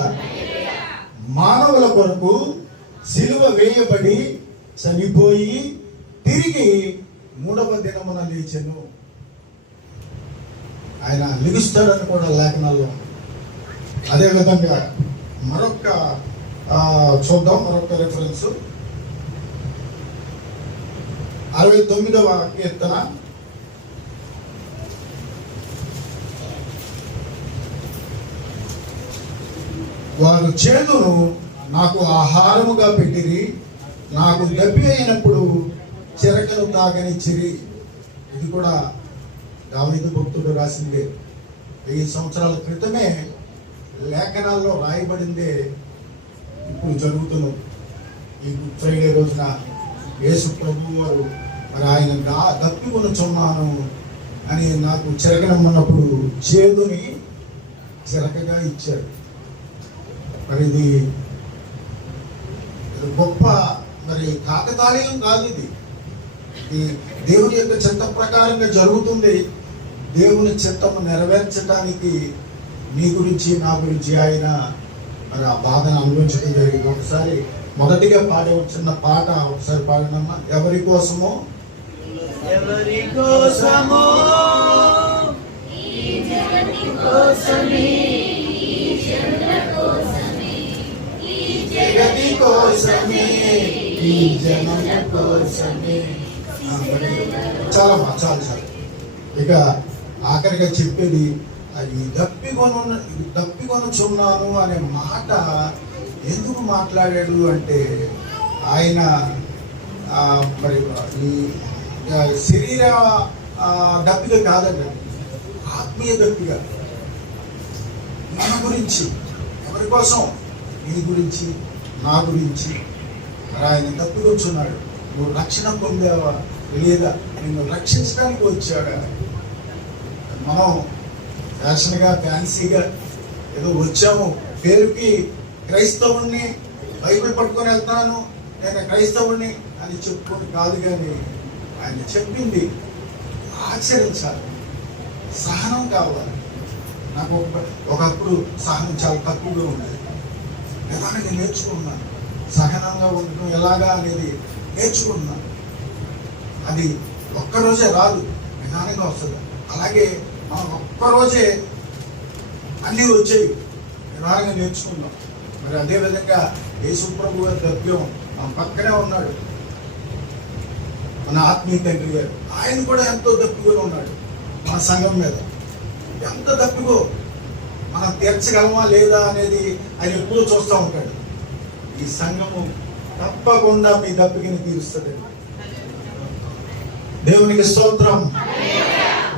మానవుల కొరకు శిలువ వేయబడి చనిపోయి తిరిగి 3వ దినమున లేచెను. ఆయన లెగుస్తాడని కూడా లేఖనాల్లో. అదేవిధంగా మరొక చూద్దాం, మరొక రెఫరెన్స్ 69వ కీర్తన 'వారు చేదును నాకు ఆహారముగా పెట్టిరి, నాకు దప్పి అయినప్పుడు చిరకలు తాగనిచ్చిరి. ఇది కూడా దావీదు భక్తుడు రాసిందే. 1000 సంవత్సరాల క్రితమే లేఖనాల్లో రాయబడిందే ఇప్పుడు జరుగుతున్నది. ఈ గుడ్ ఫ్రైడే రోజున యేసు ప్రభు వారు మరి ఆయన దప్పికొనుచున్నాను అని నాకు చిరకనమ్మన్నప్పుడు చేదుని చిరకగా ఇచ్చాడు. మరి ఇది గొప్ప మరి కాకతాళీయం కాదు. ఇది దేవుని యొక్క చిత్త ప్రకారంగా జరుగుతుంది. దేవుని చిత్తము నెరవేర్చడానికి మీ గురించి నా గురించి ఆయన మరి ఆ బాధను అనుభవించడం జరిగింది. ఒకసారి మొదటిగా పాడే చిన్న పాట ఒకసారి పాడినమ్మా. ఎవరి కోసమో ఎవరి కోసమో జగతి కోసమే, ఈ జనముల కోసమే. చాలమ్మా, చాలు. ఇక ఆఖరిగా చెప్పేది అది దప్పికొనుచున్నాను అనే మాట ఎందుకు మాట్లాడాడు అంటే ఆయన మరి ఈ శరీర దప్పిక కాదండి, ఆత్మీయ దప్పిక. మన గురించి, ఎవరి కోసం? నీ గురించి, నా గురించి. మరి ఆయన దప్పికొచ్చున్నాడు. నువ్వు రక్షణ పొందావా లేదా? నిన్ను రక్షించడానికి వచ్చాడా? మనం ఫ్యాషన్గా ఫ్యాన్సీగా ఏదో వచ్చాము, పేరుకి క్రైస్తవుణ్ణి, బైబిల్ పట్టుకొని వెళ్తాను, నేను క్రైస్తవుణ్ణి అని చెప్పుకొని కాదు. కానీ ఆయన చెప్పింది ఆచరించాలి. సహనం కావాలి. నాకు ఒకప్పుడు సహనం చాలా తక్కువగా ఉండేది. నిదానంగా నేర్చుకున్నాను. సహనంగా ఉండడం ఎలాగా అనేది నేర్చుకుంటున్నాను. అది ఒక్కరోజే రాదు, నిదానంగా వస్తుంది. అలాగే మనం ఒక్కరోజే అన్నీ వచ్చేవి, నిదానంగా నేర్చుకుందాం. మరి అదేవిధంగా యేసు ప్రభు గారి దప్యం మన పక్కనే ఉన్నాడు, మన ఆత్మీయ తండ్రి గారు. ఆయన కూడా ఎంతో దప్పిగా ఉన్నాడు మన సంఘం మీద. ఎంత దప్పిగో మనం తీర్చగలమా లేదా అనేది ఆయన ఎప్పుడూ చూస్తూ ఉంటాడు. ఈ సంఘము తప్పకుండా మీ దప్పికని తీరుస్తుంది. దేవునికి స్తోత్రం,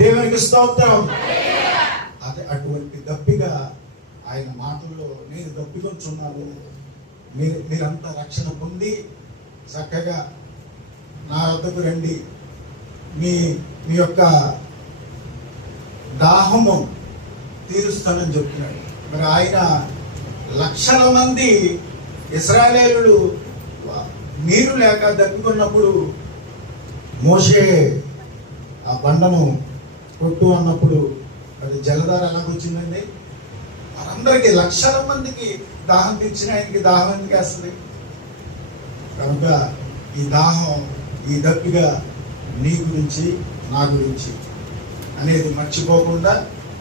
దేవునికి స్తోత్రం. అదే అటువంటి దప్పిగా ఆయన మాటల్లో నేను దప్పికొచ్చున్నాను, మీరంతా రక్షణ పొంది చక్కగా నా వద్దకు రండి, మీ యొక్క దాహము తీరుస్తానని చెప్తున్నాడు. మరి ఆయన లక్షల మంది ఇశ్రాయేలీయులు నీరు లేక దప్పికొన్నప్పుడు మోషే ఆ బండను కొట్టు అన్నప్పుడు అది జలధార ఎలాగొచ్చిందండి? మనందరికీ లక్షల మందికి దాహం తెచ్చిన ఆయనకి దాహం ఎందుకు వేస్తుంది? కనుక ఈ దాహం, ఈ దప్పిగా నీ గురించి నా గురించి అనేది మర్చిపోకుండా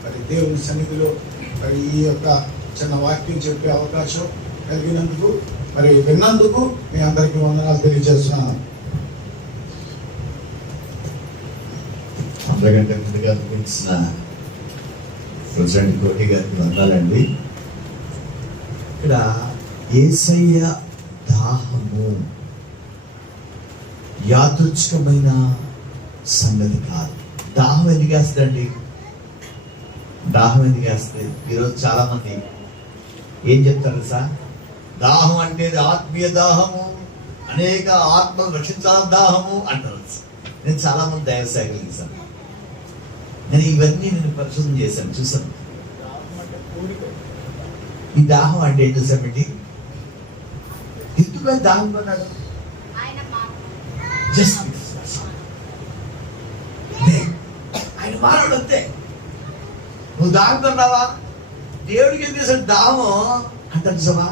మరి దేవుని సన్నిధిలో మరి ఈ యొక్క చిన్న వాక్యం చెప్పే అవకాశం కలిగినందుకు, మరి విన్నందుకు మీ అందరికీ వందనాలు తెలియజేస్తున్నాను. అందరికంటే ముందుగా అనిపించిన ప్రెసిడెంట్ కోటి గారికి వందాలండి. ఇక్కడ యేసయ్య దాహము యాదృచ్ఛికమైన సంగతి కాదు. దాహం ఎందుకు వేస్తుందండి? దాహం ఎందుకు వేస్తుంది? ఈరోజు చాలా మంది ఏం చెప్తారు సార్? దాహం అంటే ఆత్మీయ దాహము, అనేక ఆత్మలు రక్షించాలని దాహము అంటారు. నేను చాలా మంది దైవ సేవకులు సార్, నేను ఇవన్నీ నేను పరిశోధన చేశాను, చూసాను. ఈ దాహం అంటే ఏం చూసామండి? ఎందుకు దాహం కొన్నాడు? జస్ట్ ఆయన మానవుడు అంతే. నువ్వు దాహం కొన్నావా? దేవుడికి ఏం చేశాడు? దాహం అంటారు చూసావా?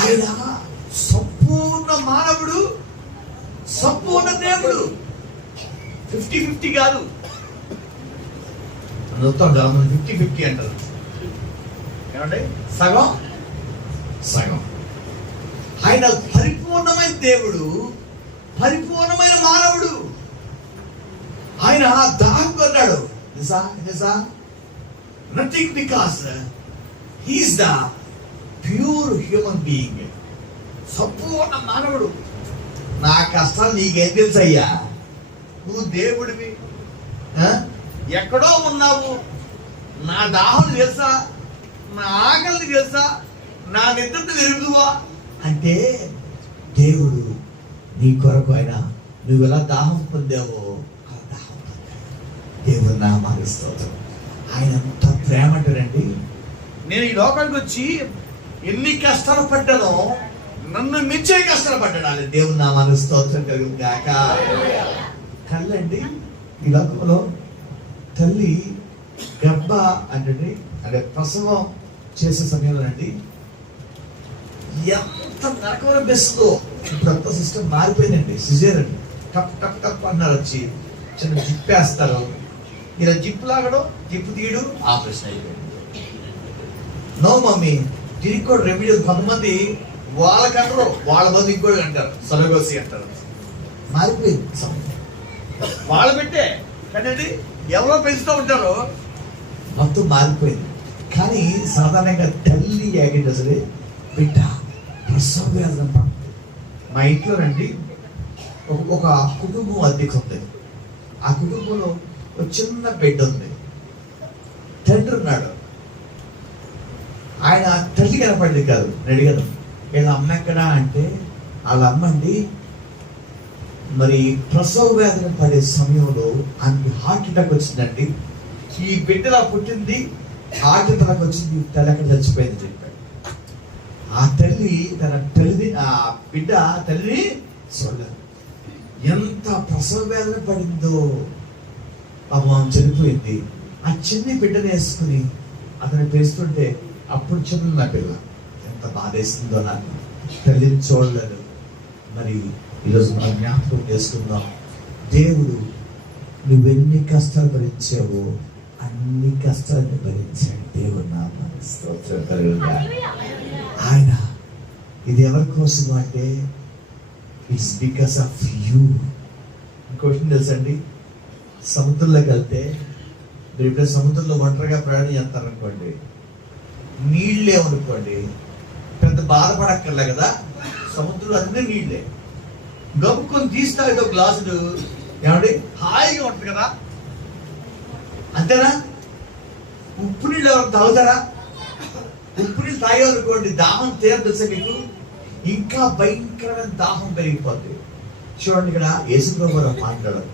ఆయన సంపూర్ణ మానవుడు, సంపూర్ణ దేవుడు. 50-50 కాదు, 50-50 అంటారు. ఏమండి? సగం సగం. ఆయన పరిపూర్ణమైన దేవుడు, పరిపూర్ణమైన మానవుడు. ఆయన దాహం కొన్నాడు. Nothing because he's the pure human being. సంపూర్ణ మానవుడు. నా కష్టాలు నీకేం తెలుసు అయ్యా? నువ్వు దేవుడివి, ఎక్కడో ఉన్నావు. నా దాహం తెలుసా? నా ఆకలిని తెలుసా? నా నిద్రను తెలుగువా అంటే దేవుడు నీ కొరకు ఆయన నువ్వు ఎలా దాహం పొందావో అలా దాహం పొందావు. దేవుడు నామానికి స్తోత్రం. ఆయన అంత ప్రేమ అంటారండి. నేను ఈ లోకానికి వచ్చి ఎన్ని కష్టాలు పడ్డానో నన్ను మించే కష్టాలు పడ్డాడు. దేవుడు నామానికి స్తోత్రం కలుగును గాక. తల్లండి, ఈ లోకంలో తల్లి గర్భ అంటే ప్రసవం చేసే సమయంలో అండి ఎంత నరకం అనిపిస్తుందో. ఇప్పుడు అంత సిస్టమ్ మారిపోయిందండి. సిజేరియన్ టప్ టప్ టప్ అన్నారు, వచ్చి చిన్న జిప్ వేస్తారు, ఇలా జిప్ లాగడం, జిప్ తీయడం, ఆపరేషన్ అయిపోయింది. నో మమ్మీ, దీనికి కూడా రెమెడీ. కొంతమంది వాళ్ళకంటారు, వాళ్ళ మంది ఇంకోటి అంటారు, సొలగోసి అంటారు. మారిపోయింది వాళ్ళు పెట్టే కానీ ఎవరో పెంచుతూ ఉంటారో మొత్తం మారిపోయింది. కానీ సాధారణంగా తల్లి ఏకంటే అసలు బిడ్డ ప్రసవ వ్యాధి. మా ఇంట్లో రండి ఒక కుటుంబం అద్దెకు ఉంది. ఆ కుటుంబంలో ఒక చిన్న బిడ్డ ఉంది, తండ్రి ఉన్నాడు. ఆయన తల్లి కనపడేది కాదు. నేను అడిగాను, వీళ్ళ అమ్మ ఎక్కడా అంటే వాళ్ళ అమ్మ అండి మరి ప్రసవ వ్యాధిని పడే సమయంలో ఆమెకి హార్ట్ అటాక్ వచ్చిందండి. ఈ బిడ్డలా పుట్టింది, హార్ట్ అటాక్ వచ్చింది, తల్లి అక్కడ చచ్చిపోయింది చెప్పాడు. ఆ తల్లి తన తల్లిని, ఆ బిడ్డ తల్లిని చూడలేదు. ఎంత ప్రసవ వ్యాధిని పడిందో, పాపం చనిపోయింది. ఆ చిన్ని బిడ్డను వేసుకుని అతను పేస్తుంటే అప్పుడు చిన్న పిల్ల ఎంత బాధేస్తుందో నాకు. తల్లిని చూడలేదు. మరి ఈరోజు మనం జ్ఞాపకం చేసుకుందాం. దేవుడు నువ్వెన్ని కష్టాలు భరించావో అన్ని కష్టాలను భరించాడు. దేవుడు నామానికి స్తోత్రం కలుగునుగాక. ఆయన ఇది ఎవరి కోసం అంటే ఇట్స్ బికాస్ ఆఫ్ యూ. ఇంకోటి తెలుసండి, సముద్రంలోకి వెళ్తే మీరు ఇప్పుడు సముద్రంలో ఒంటరిగా ప్రయాణం చేస్తారనుకోండి, నీళ్ళు లేవనుకోండి, పెద్ద బాధపడక్కర్లే కదా. సముద్రంలో అన్నీ నీళ్ళే. గబ్బుకొని తీస్తాడు గ్లాసులు, ఏమండి హాయిగా ఉంటుంది కదా. అంతేనా? ఉప్పు నీళ్ళు ఎవరు తాగుతారా? ఉప్పు నీళ్ళు తాగారనుకోండి దాహం తీరదు తెలుసా మీకు, ఇంకా భయంకరమైన దాహం పెరిగిపోద్ది. చూడండి, ఇక్కడ యేసుప్రభు వారు మాట్లాడారు,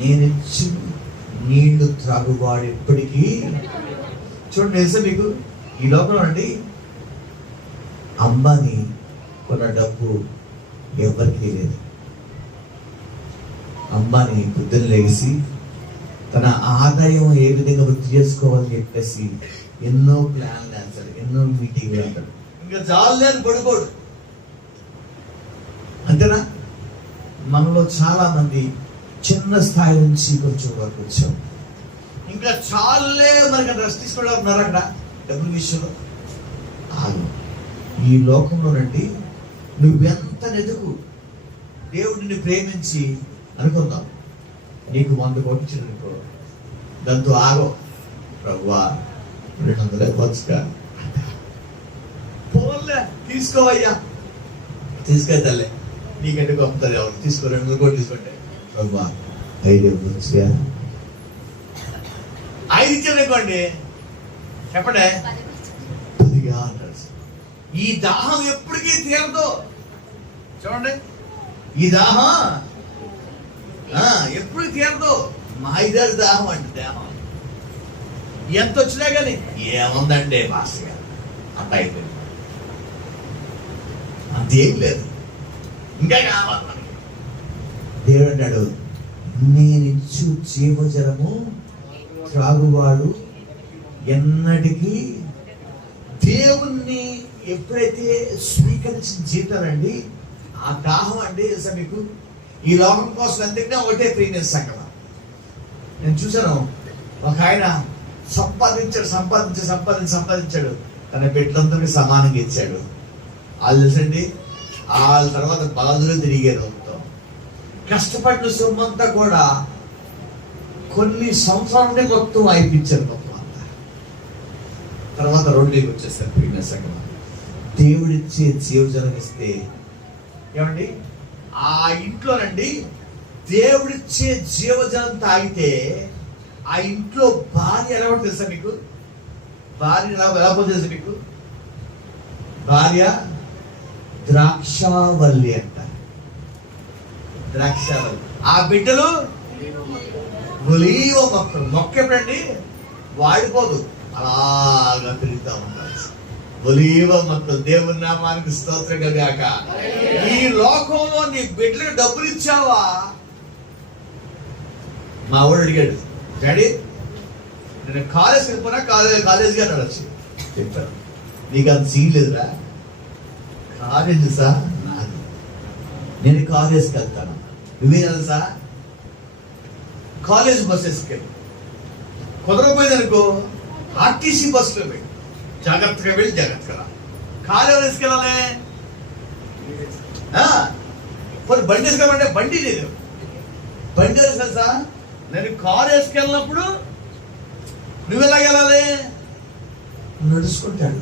నేను ఇచ్చి నీళ్లు త్రాగువాడు ఎప్పటికీ. చూడండి తెలుసా మీకు, ఈ లోకంలో అండి అంబానీ కొన్న డబ్బు ఎవరికి లేదు. అంబానీ పొద్దున్న లేచి తన ఆదాయం ఏ విధంగా వృద్ధి చేసుకోవాలని చెప్పేసి ఎన్నో ప్లాన్లు వేస్తాడు, ఎన్నో మీటింగ్లు అంటాడు. ఇంకా చాలని పడుకోడు. అంతేనా? మనలో చాలా మంది చిన్న స్థాయి నుంచి కొంచెం వరకు వచ్చాం. ఇంకా చాలే మనకి రెస్ట్ తీసుకోవడం ఉన్నారు అక్కడ డబ్బుల విషయంలో. ఈ లోకంలోనండి నువ్వెంత నెదుకు దేవుడిని ప్రేమించి అనుకుందాం, నీకు 100 కోట్లు ఇచ్చిననుకో, దాంతో ఆగో, ప్రభువా 200 ఇవ్వచ్చుగా, పోన్లే తీసుకోవయ్యా, తీసుకెళ్తాలే, నీకంటే గొప్పది ఎవరు, తీసుకో 200 కోట్లు తీసుకుంటే, ప్రభువా 5 ఇవ్వచ్చుగా, 5 ఇచ్చారనుకోండి, చెప్పండి 10గా అంటారు. ఈ దాహం ఎప్పటికీ తీరదు. చూడండి, ఈ దాహం ఎప్పుడు తీరదు. మా ఇద్దరు దాహం అంటే దాహం ఎంత వచ్చినా కానీ ఏముందండి మాస్టర్ గారు అంత అయిపోయింది, అంతేం లేదు, ఇంకా కావాలి మనకి. దేవుడు అంటాడు, నేనిచ్చు జీవజలము త్రాగువాడు ఎన్నటికీ. దేవుణ్ణి ఎప్పుడైతే స్వీకరించి జీతారండి, ఆ దాహం అండి అసలు మీకు ఈ లోకం కోసం ఎంతైనా ఒకటే ప్రీమియం సంగమ. నేను చూశాను, ఒక ఆయన సంపాదించాడు, తన బిడ్డలందరికీ సమానంగా ఇచ్చాడు. వాళ్ళు తెలుసండి, వాళ్ళ తర్వాత బాధలు తిరిగారు. కష్టపడిన సొమ్మంతా కూడా కొన్ని సంవత్సరాలనే మొత్తం అయిపించారు మొత్తం అంతా. తర్వాత రోడ్లోకి వచ్చేస్తారు ప్రీమియం సంగమ. దేవుడిచ్చే జీవజలం ఇస్తే ఏమండి, ఆ ఇంట్లోనండి దేవుడిచ్చే జీవజలం తాగితే ఆ ఇంట్లో భార్య ఎలా ఉంటుంది తెలుసా మీకు? భార్య ఎలా పోతుంది తెలుసా మీకు? భార్య ద్రాక్షావల్లి అంటారు. ద్రాక్షావల్లి. ఆ బిడ్డలు ఒలీవ మొక్కలు. మొక్క ఎప్పుడండి వాడిపోదు, అలాగా పెరుగుతూ ఉంటారు. ఒలీవ మొక్కలు. దేవుని నామానికి స్తోత్రం కలుగాక. ఈ లోకంలో నీ బిడ్డలకు డబ్బులు ఇచ్చావా? మా వాడు అడిగాడు, డాడీ నేను కాలేజ్కి వెళ్ళిపోయినా కాలేజ్గా అడగచ్చు. చెప్పాను, నీకు అంత సీన్ లేదురా, కాలేజ్ సార్ నాది, నేను కాలేజ్కి వెళ్తాను, నువ్వే తెలుసా కాలేజ్ బస్ వేసుకెళ్ళి, కుదరపోయింది అనుకో ఆర్టీసీ బస్సులో వెళ్ళి జాగ్రత్తగా వెళ్ళి జాగ్రత్తగా. కాలేజ్ వేసుకెళ్ళాలి, బండి వేసుకోమంటే బండి లేదు, బండి తెలుసా. నేను కారు వేసుకెళ్ళినప్పుడు నువ్వు ఎలాగెళ్ళాలి? నడుచుకుంటాడు.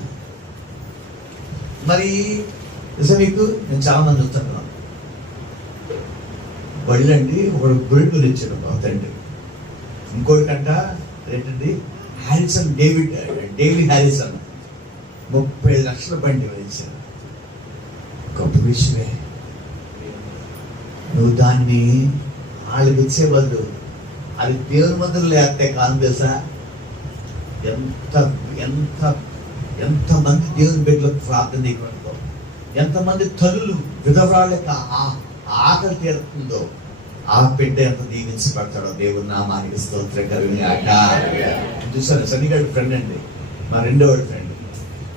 మరి నిజం మీకు, నేను చాలా మంది చూస్తున్నాను, బళ్ళండి ఒకడు బుల్లెట్ ఇచ్చాడు మా తండ్రి, ఇంకోటి కంట ఏంటండి హ్యారిసన్, డేవిడ్ హ్యారిసన్ 30 లక్షల బండి ఇచ్చారు. గొప్ప విషయమే. నువ్వు దాన్ని వాళ్ళకి ఇచ్చే బదులు అది దేవుని మధ్యలో లేకపోతే కాదు తెలుసా. ఎంతమంది దేవుని బిడ్డలకు ప్రార్థన చేయకుండా, ఎంతమంది తల్లులు విధవరాళ్ళకి ఆకలి తీరుతుందో ఆ బిడ్డ ఎంత దీవించబడతాడో. దేవుని నామానికి స్తోత్రం కలుగుగాక. చూసాను, సన్నిగాడి ఫ్రెండ్ అండి, మా రెండోవాడి ఫ్రెండ్.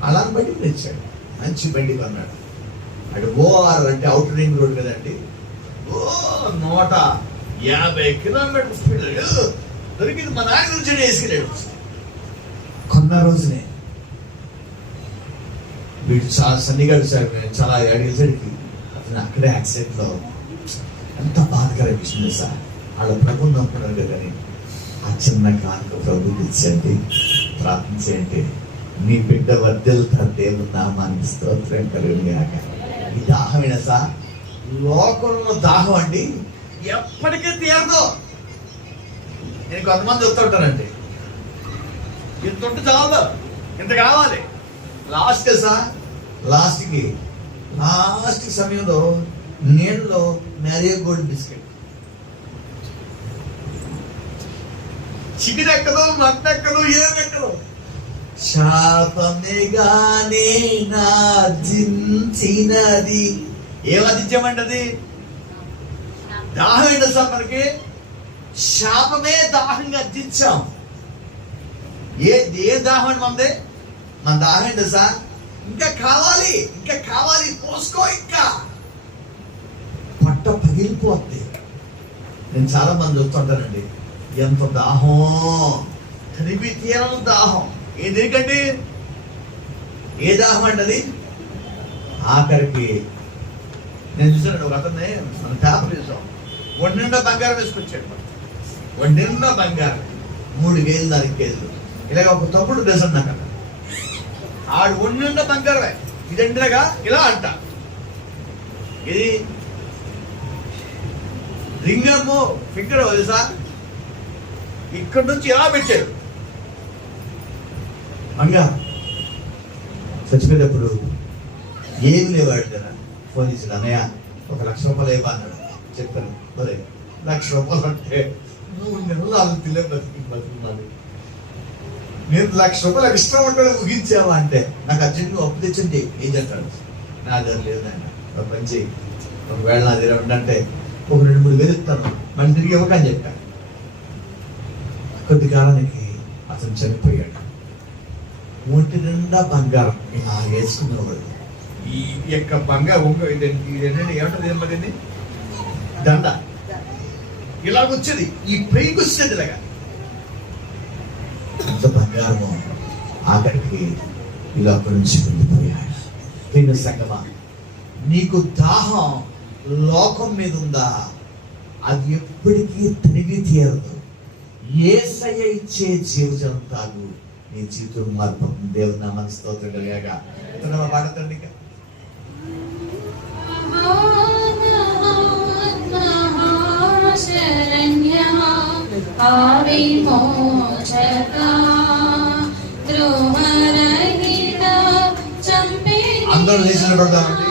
అలా బండి తెచ్చాడు, మంచి బండి కొన్నాడు. అంటే ఓఆర్ అంటే అవుటర్ రింగ్ రోడ్ కదండి. 150 కిలోమీటర్ స్పీడ్ దొరికింది. మా నాయన నుంచి వేసుకెళ్ళాడు. కొన్న రోజునే వీడు చాలా సన్నిగాడు సార్, చాలా అడిగేసరికి అతను అక్కడే యాక్సిడెంట్ లో ఎంత బాధకర అనిపిస్తుంది సార్. వాళ్ళ ప్రభుత్వం నమ్ముకున్నారు కానీ ఆ చిన్న కానుక ప్రభుత్వం ఇచ్చేయండి, ప్రార్థించేయండి. నీ బిడ్డ వర్దెల్తా దేవుని నామానికి స్తోత్రం కలుగుగాక. ఈ దాహమైన సార్, లోకంలో దాహం అండి ఎప్పటికీ తీరదు. నేను కొంతమంది వస్తుంటానండి, ఇంత ఉంటే చాలు, ఇంత కావాలి. లాస్ట్కి సమయంలో నీళ్ళలో మ్యారియో గోల్డ్ బిస్కెట్ చికెన్ ఎక్కదు, మటన్ ఎక్కదు, ఏమెక్కదు. శాపమేగానే నార్జించినది. ఏమర్జించామండి? అది దాహం ఏంటి సార్ మనకి? శాపమే దాహంగా అర్జించాం. ఏ దాహం అండి మనది? మన దాహం ఏంటి సార్? ఇంకా కావాలి, ఇంకా కావాలి, పోసుకో, ఇంకా పట్ట పగిలిపోద్ది. నేను చాలా మంది వస్తుంటానండి, ఎంత దాహం, కనిపి తీరని దాహం. ఎందుకంటే ఏ దాహం అండి అది? ఆఖరికి నేను చూసానండి, ఒక అతన్ని మన పేపర్ చూసాం, ఒంటి నిండా బంగారం వేసుకొచ్చాడు. ఒంటి నిండా బంగారం, 3 కేజీలు 4 కేజీలు ఇలాగ ఒక తప్పుడు డ్రెస్ అన్నాక ఆడు ఒంటి నిండా బంగారమే. ఇదండిలాగా ఇలా అంట, ఇది రింగము ఫింగర్ తెలుసా, ఇక్కడి నుంచి ఎలా పెట్టారు బంగారం. చచ్చిపోయేటప్పుడు ఏమి లేవాడు కదా, ఫోన్ చేసి అన్నయ్య 1 లక్ష రూపాయలు ఇవ్వ అన్నాడు. చెప్పాను, మరి 1 లక్ష రూపాయలు అంటే 3 నెలలు 4 తిలే బతుకున్నాడు. నేను 1 లక్ష రూపాయలు ఇష్టం ఉంటాడు ముగించావా అంటే, నాకు అర్జెంట్గా అప్పు తెచ్చింది ఏం చేస్తాడు? నా దగ్గర లేదు ఆయన, ఒక మంచి ఒకవేళ నా దగ్గర ఉండంటే ఒక 2-3 వేలు ఇస్తాను, మళ్ళీ తిరిగి ఇవ్వకని చెప్పాను. కొద్ది కాలానికి అతను చనిపోయాడు. ఒంటి నిండా బంగారం ఇలా వేసుకున్నవాడు. ఈ యొక్క బంగారం ఇదేంటంటే ఏమంటుంది, ఏమది దండ ఇలాగొచ్చేది, ఈ పైకి వచ్చేది ఇలాగా. అంత బంగారము ఆఖరికి ఇలా నుంచి వెళ్ళిపోయాడు. ప్రియ సంగమా, నీకు దాహం లోకం మీద ఉందా? అది ఎప్పటికీ తిరిగి తీరదు. యేసయ్య ఇచ్చే జీవజలం తాగు, నీ జీవితం మార్పు. దేవుని నామానికి స్తోత్రం కలుగాక. పాడతండి ఇక. అందరూ లేచి నిలబడదామండి.